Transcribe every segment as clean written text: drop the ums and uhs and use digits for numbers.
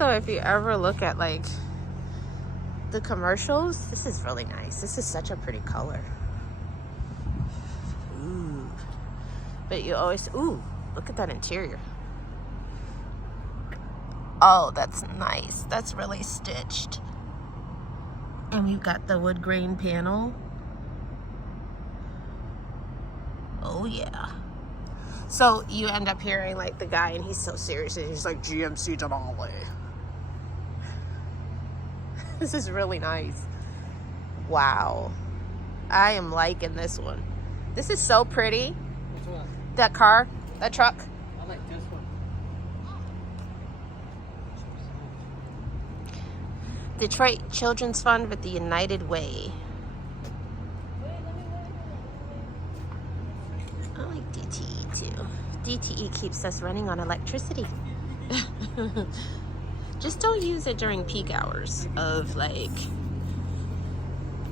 Also, if you ever look at like the commercials, this is really nice. This is such a pretty color. Ooh. But you always, ooh, look at that interior. Oh, that's nice. That's really stitched. And we've got the wood grain panel. Oh yeah. So you end up hearing like the guy, and he's so serious, and he's like, GMC Denali. This is really nice. Wow. I am liking this one. This is so pretty. Which one? That car, that truck. I like this one. Detroit Children's Fund with the United Way. I like DTE too. DTE keeps us running on electricity. Just don't use it during peak hours of like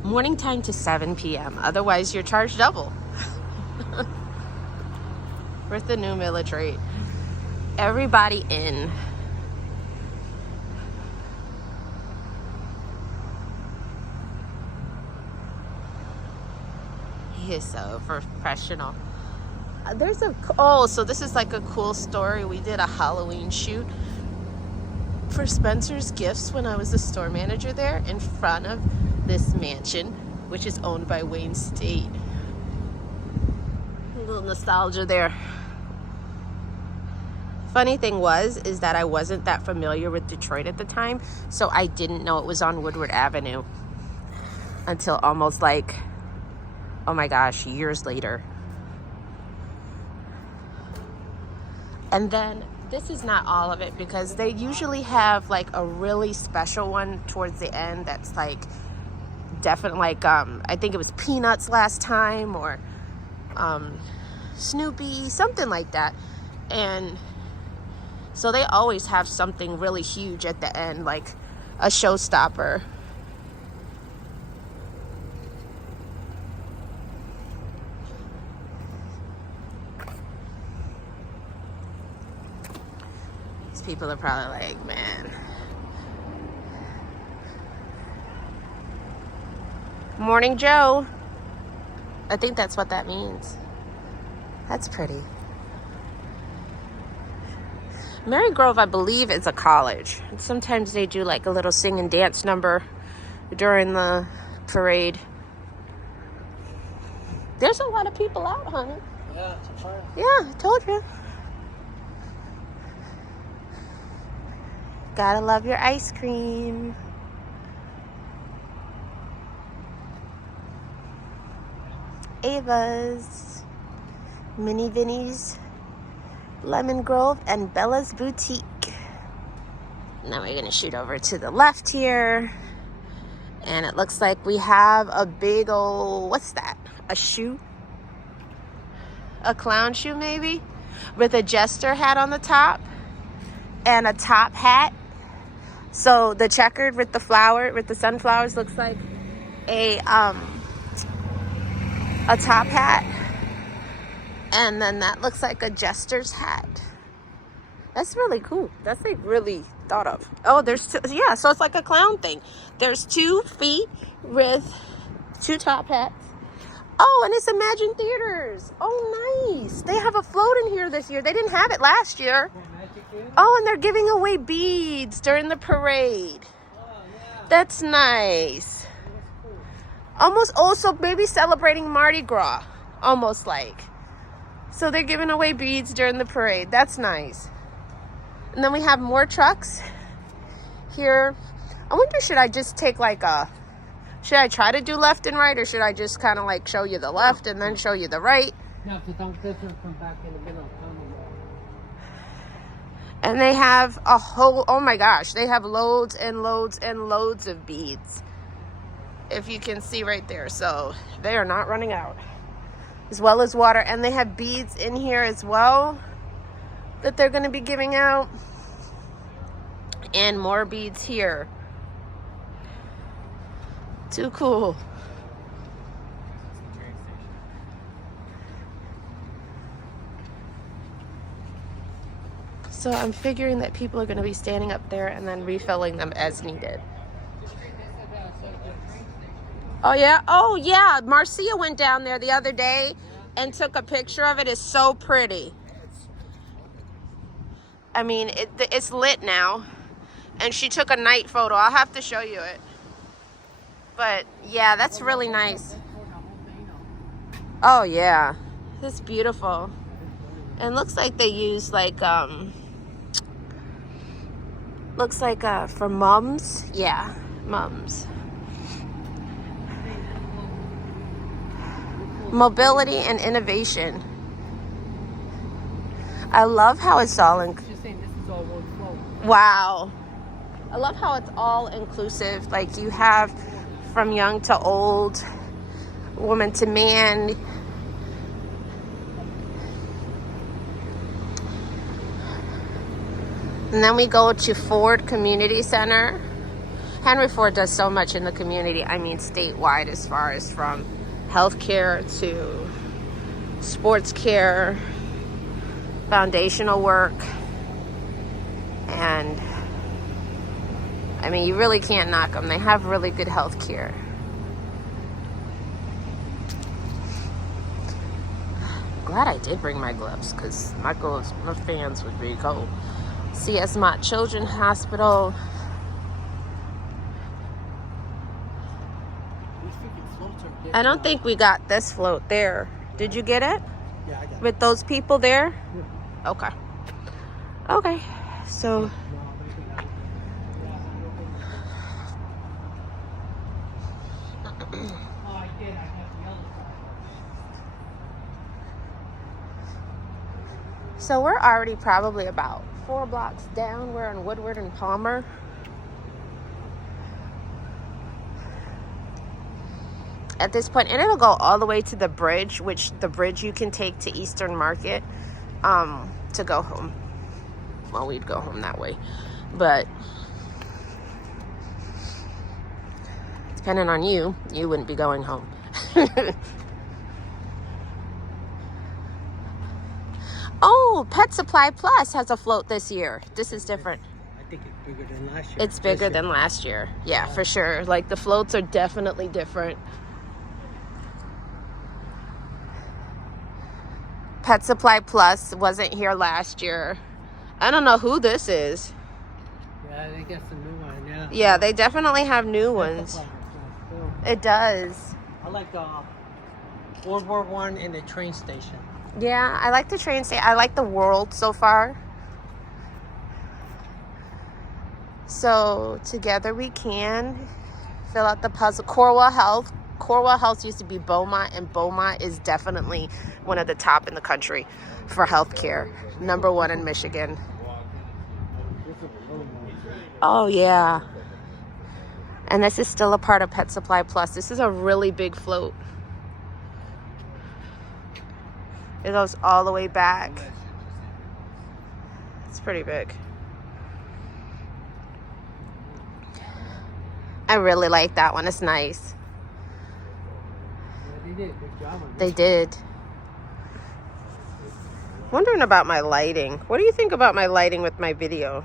morning time to 7 p.m. Otherwise, you're charged double. With the new military. Everybody in. He is so professional. There's a, oh, so this is like a cool story. We did a Halloween shoot for Spencer's Gifts when I was the store manager there, in front of this mansion, which is owned by Wayne State. A little nostalgia there. Funny thing is that I wasn't that familiar with Detroit at the time, so I didn't know it was on Woodward Avenue until almost like, oh my gosh, years later. And then this is not all of it, because they usually have like a really special one towards the end that's like definitely like I think it was Peanuts last time, or Snoopy, something like that. And so they always have something really huge at the end, like a showstopper. People are probably like, man. Morning, Joe. I think that's what that means. That's pretty. Mary Grove, I believe, is a college. And sometimes they do like a little sing and dance number during the parade. There's a lot of people out, honey. Yeah, it's a fire. Yeah, I told you. Gotta love your ice cream. Ava's, Mini Vinny's, Lemon Grove, and Bella's Boutique. Now we're gonna shoot over to the left here. And it looks like we have a big old, what's that? A shoe? A clown shoe maybe? With a jester hat on the top. And a top hat. So the checkered with the flower, with the sunflowers, looks like a top hat. And then that looks like a jester's hat. That's really cool. That's like really thought of. Oh, there's two, yeah, so it's like a clown thing. There's 2 feet with 2 top hats. Oh, and it's Imagine Theaters. Oh, nice. They have a float in here this year. They didn't have it last year. Oh, and they're giving away beads during the parade. That's nice. Almost also maybe celebrating Mardi Gras. Almost like. So they're giving away beads during the parade. That's nice. And then we have more trucks here. I wonder, should I just take like a... Should I try to do left and right, or should I just kind of like show you the left and then show you the right? No, because I'm different from back in the middle. And they have a whole, oh my gosh, they have loads and loads and loads of beads. If you can see right there. So they are not running out. As well as water. And they have beads in here as well that they're going to be giving out. And more beads here. Too cool. So I'm figuring that people are going to be standing up there and then refilling them as needed. Oh yeah, oh yeah. Marcia went down there the other day and took a picture of it. It's so pretty. I mean, it's lit now, and she took a night photo. I'll have to show you it. But yeah, that's really nice. Oh yeah, it's beautiful. And looks like they use like looks like for mums. Yeah, mums. Mobility and innovation. I love how it's all She's saying this is all one flow. wow. I love how it's all inclusive. Like you have from young to old, woman to man. And then we go to Ford Community Center. Henry Ford does so much in the community. I mean, statewide, as far as from healthcare to sports care, foundational work. And I mean, you really can't knock them. They have really good health care. Glad I did bring my gloves, because my gloves, my fans would be cold. CS Mott Children's Hospital. I don't think we got this float there. Did you get it? Yeah, I got it. With those people there? Yeah. Okay. Okay. So So we're already probably about 4 blocks down. We're in Woodward and Palmer. At this point, and it'll go all the way to the bridge, which the bridge you can take to Eastern Market to go home. Well, we'd go home that way. But depending on you, you wouldn't be going home. Oh, Pet Supply Plus has a float this year. This is different. I think it's bigger than last year. It's bigger than last year. Yeah, for sure. Like the floats are definitely different. Pet Supply Plus wasn't here last year. I don't know who this is. Yeah, they got some new one. Yeah. Yeah, they definitely have new ones. It does. I like World War I in the train station. Yeah, I like the train station. I like the world so far. So together we can fill out the puzzle. Corwell Health. Corwell Health used to be Beaumont, and Beaumont is definitely one of the top in the country for healthcare. #1 in Michigan. Oh yeah. And this is still a part of Pet Supply Plus. This is a really big float. It goes all the way back. It's pretty big. I really like that one. It's nice. Yeah, they did a good job on They did. Wondering about my lighting. What do you think about my lighting with my video?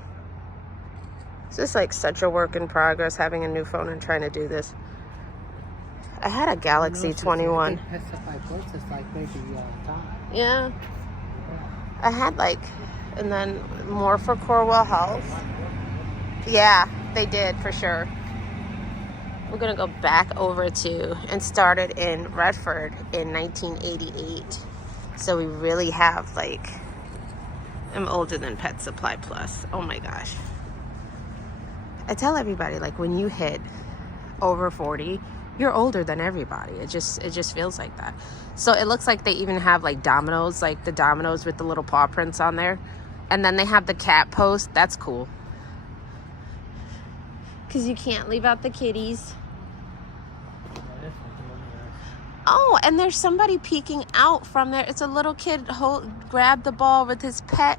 It's just like such a work in progress, having a new phone and trying to do this. I had a Galaxy 21. Pet Supply Plus is like maybe top. Yeah. I had like, and then more for Corwell Health. Yeah, they did for sure. We're gonna go back over to, and started in Redford in 1988. So we really have like, I'm older than Pet Supply Plus. Oh my gosh. I tell everybody, like, when you hit over 40, you're older than everybody. It just feels like that. So it looks like they even have like dominoes, like the dominoes with the little paw prints on there. And then they have the cat post. That's cool. Because you can't leave out the kitties. Oh, and there's somebody peeking out from there. It's a little kid grabbed the ball with his pet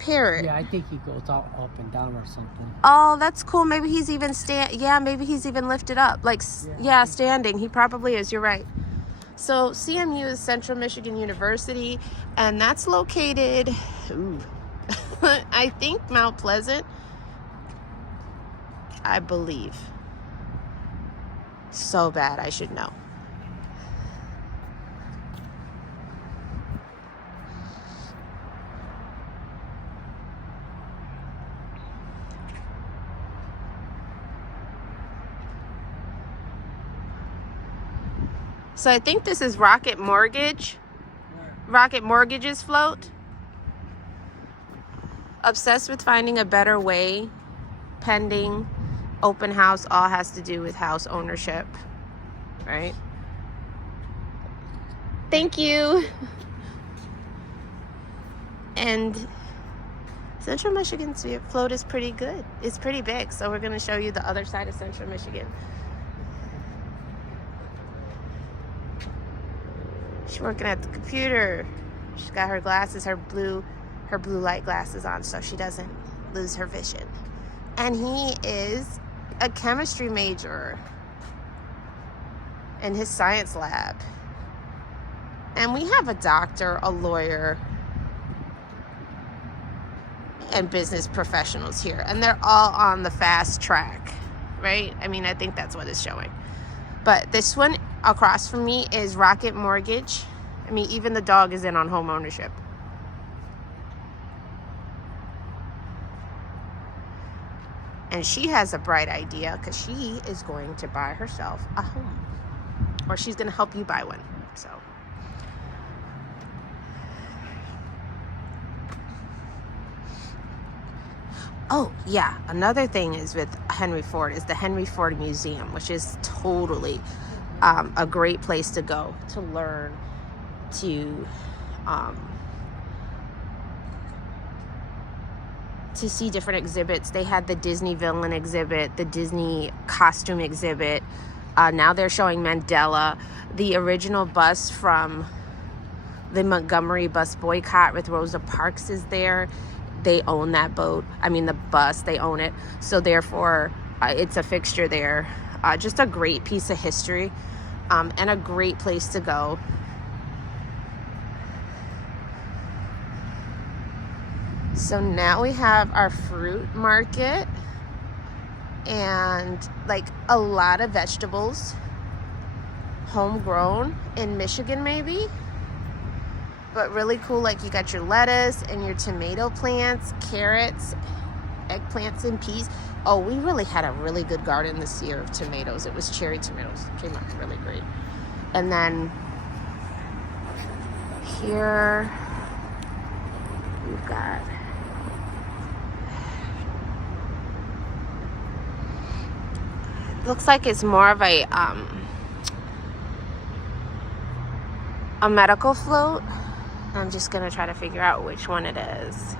parrot. Yeah, I think he goes out up and down or something. Oh, that's cool. Maybe he's even maybe he's even lifted up. Like, yeah, standing. He probably is. You're right. So CMU is Central Michigan University, and that's located, I think Mount Pleasant, I believe. So bad, I should know. So I think this is Rocket Mortgage. Rocket Mortgage's float. Obsessed with finding a better way. Pending. Open house. All has to do with house ownership. Right? Thank you. And Central Michigan's float is pretty good. It's pretty big. So we're going to show you the other side of Central Michigan. She's working at the computer. She's got her glasses, her blue light glasses on so she doesn't lose her vision. And he is a chemistry major in his science lab. And we have a doctor, a lawyer, and business professionals here. And they're all on the fast track, right? I mean, I think that's what it's showing. But this one across from me is Rocket Mortgage. I mean, even the dog is in on home ownership. And she has a bright idea because she is going to buy herself a home. Or she's going to help you buy one. So. Oh, yeah. Another thing is with Henry Ford is the Henry Ford Museum, which is totally a great place to go to learn, to see different exhibits. They had the Disney villain exhibit, the Disney costume exhibit. Now they're showing Mandela. The original bus from the Montgomery bus boycott with Rosa Parks is there. They own that boat. I mean, the bus, they own it. So therefore, it's a fixture there. Just a great piece of history and a great place to go. So now we have our fruit market and like a lot of vegetables, homegrown in Michigan maybe. But really cool, like you got your lettuce and your tomato plants, carrots, eggplants, and peas. Oh, we really had a really good garden this year of tomatoes. It was cherry tomatoes. It came out really great. And then here we've got looks like it's more of a medical float. I'm just gonna try to figure out which one it is.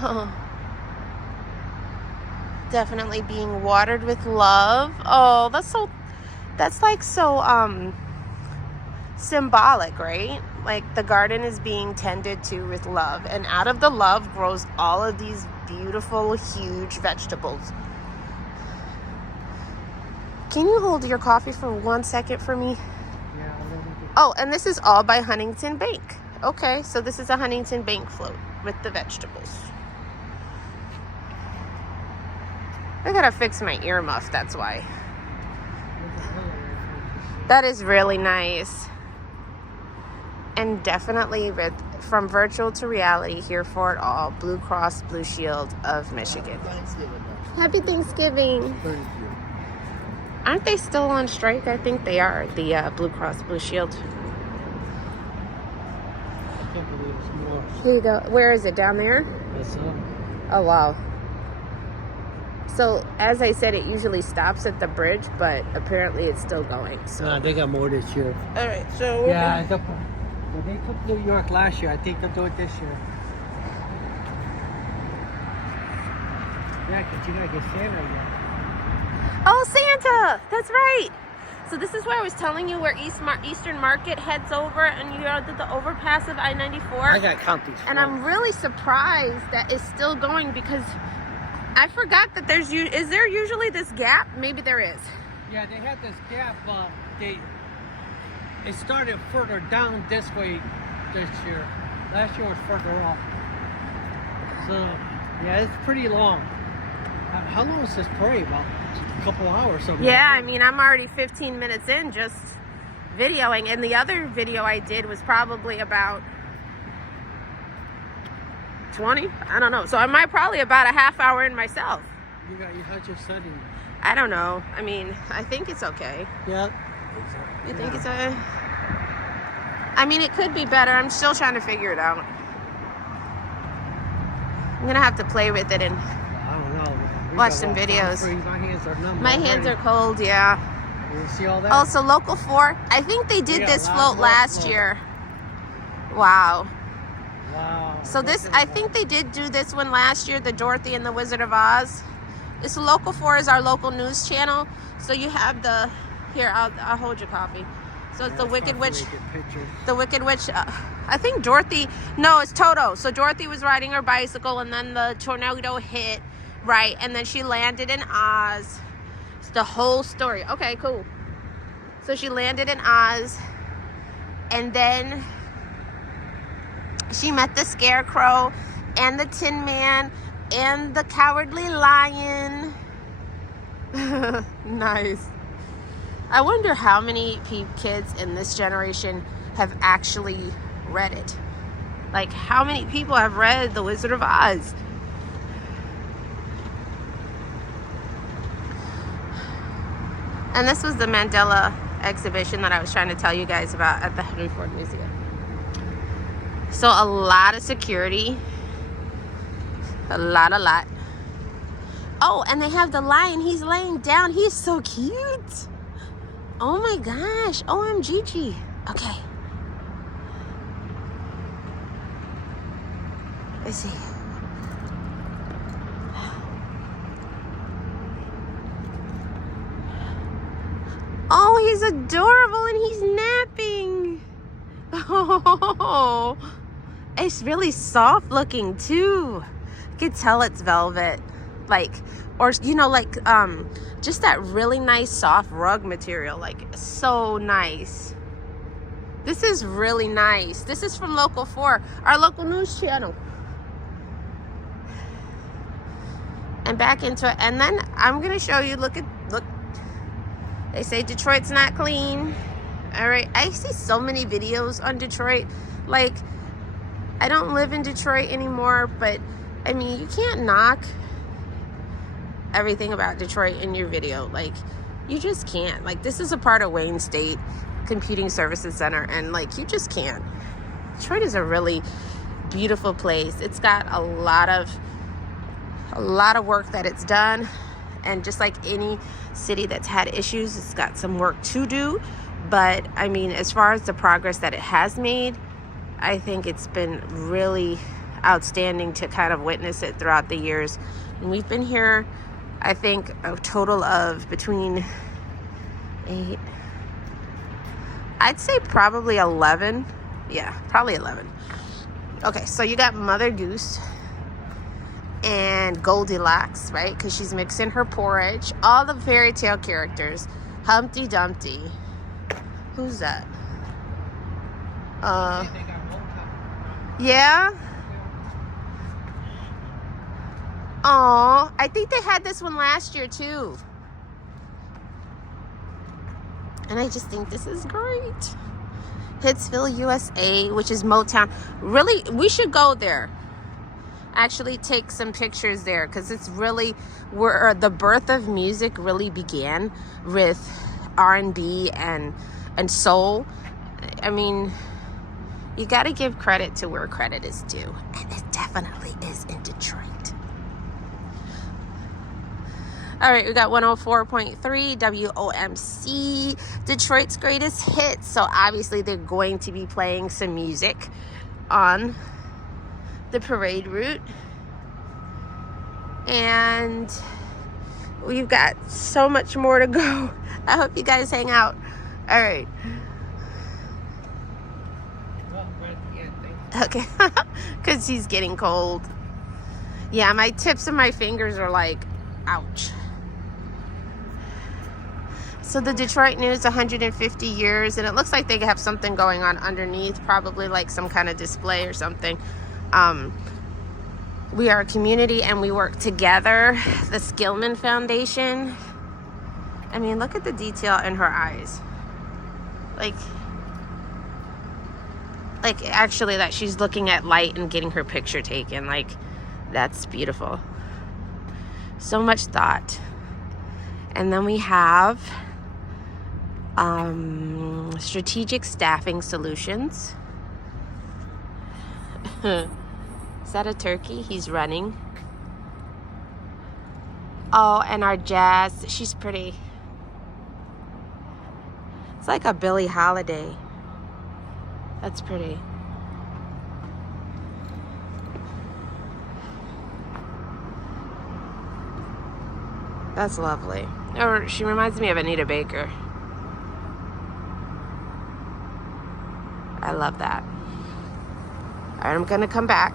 Oh. Definitely being watered with love. Oh, that's like so symbolic, right? Like the garden is being tended to with love, and out of the love grows all of these beautiful, huge vegetables. Can you hold your coffee for 1 second for me? Yeah. Oh, and this is all by Huntington Bank. Okay, so this is a Huntington Bank float with the vegetables. I gotta fix my earmuff, that's why. That is really nice. And definitely from virtual to reality, here for it all. Blue Cross Blue Shield of Michigan. Happy Thanksgiving. Thank you. Aren't they still on strike? I think they are, the Blue Cross Blue Shield. I can't believe it's more. Here you go. Where is it? Down there? Yes, sir. Oh, wow. So, as I said, it usually stops at the bridge, but apparently it's still going. So. No, they got more this year. All right, so Yeah, they took New York last year. I think they'll do it this year. Yeah, because you gotta get Santa again. Oh, Santa! That's right. So this is where I was telling you where Eastern Market heads over, and you are the overpass of I-94. I gotta count these. And I'm really surprised that it's still going, because I forgot that is there usually this gap? Maybe there is. Yeah, they had this gap. It started further down this way this year. Last year was further off. So yeah, it's pretty long. How long is this parade? About a couple hours. Something. Yeah, I mean, I'm already 15 minutes in just videoing, and the other video I did was probably about 20. I don't know. So I might probably about a half hour in myself. How's your setting? I don't know. I mean, I think it's okay. Yeah. You think it's okay? I mean, it could be better. I'm still trying to figure it out. I'm gonna have to play with it and I don't know. watch some videos. My hands are numb. My hands are cold. Yeah. You see all that? Also, Local 4. I think they did this float last year. Wow. Wow. So I think they did do this one last year, the Dorothy and the Wizard of Oz. This Local 4 is our local news channel. So you have here, I'll hold your coffee. So it's the Wicked Witch. The Wicked Witch. I think Dorothy, no, it's Toto. So Dorothy was riding her bicycle, and then the tornado hit, right? And then she landed in Oz. It's the whole story. Okay, cool. So she landed in Oz, and then she met the Scarecrow and the Tin Man and the Cowardly Lion. Nice. I wonder how many kids in this generation have actually read it. Like, how many people have read The Wizard of Oz? And this was the Mandela exhibition that I was trying to tell you guys about at the Henry Ford Museum. So a lot of security. A lot. Oh, and they have the lion. He's laying down. He's so cute. Oh my gosh. OMGG. Okay. Let's see. Oh, he's adorable and he's napping. Oh, it's really soft looking too. You can tell it's velvet, like, or you know, like just that really nice soft rug material, like so nice. This is really nice. This is from Local 4, our local news channel. And back into it, and then I'm gonna show you. Look. They say Detroit's not clean. All right, I see so many videos on Detroit. Like, I don't live in Detroit anymore, but I mean, you can't knock everything about Detroit in your video. Like, you just can't. Like, this is a part of Wayne State Computing Services Center, and like, you just can't. Detroit is a really beautiful place. It's got a lot of work that it's done, and just like any city that's had issues, it's got some work to do. But I mean, as far as the progress that it has made, I think it's been really outstanding to kind of witness it throughout the years. And we've been here, I think, a total of between 8, I'd say probably 11. Yeah, probably 11. Okay, so you got Mother Goose and Goldilocks, right? Because she's mixing her porridge. All the fairy tale characters. Humpty Dumpty. Who's that? Yeah? Oh, I think they had this one last year too. And I just think this is great. Hitsville, USA, which is Motown. Really, we should go there. Actually take some pictures there, because it's really where the birth of music really began, with R&B and soul. I mean, you got to give credit to where credit is due, and it definitely is in Detroit. All right, we got 104.3 WOMC, Detroit's greatest hits. So obviously they're going to be playing some music on the parade route. And we've got so much more to go. I hope you guys hang out. All right. Well, right at the end, thank you. Okay. Because he's getting cold. Yeah, my tips of my fingers are like, ouch. So the Detroit News, 150 years, and it looks like they have something going on underneath, probably like some kind of display or something. We are a community and we work together. The Skillman Foundation. I mean, look at the detail in her eyes. Like actually that she's looking at light and getting her picture taken. Like, that's beautiful. So much thought. And then we have strategic staffing solutions. Is that a turkey? He's running. Oh, and our Jazz. She's pretty. It's like a Billie Holiday. That's pretty. That's lovely. Or she reminds me of Anita Baker. I love that. All right, I'm gonna come back.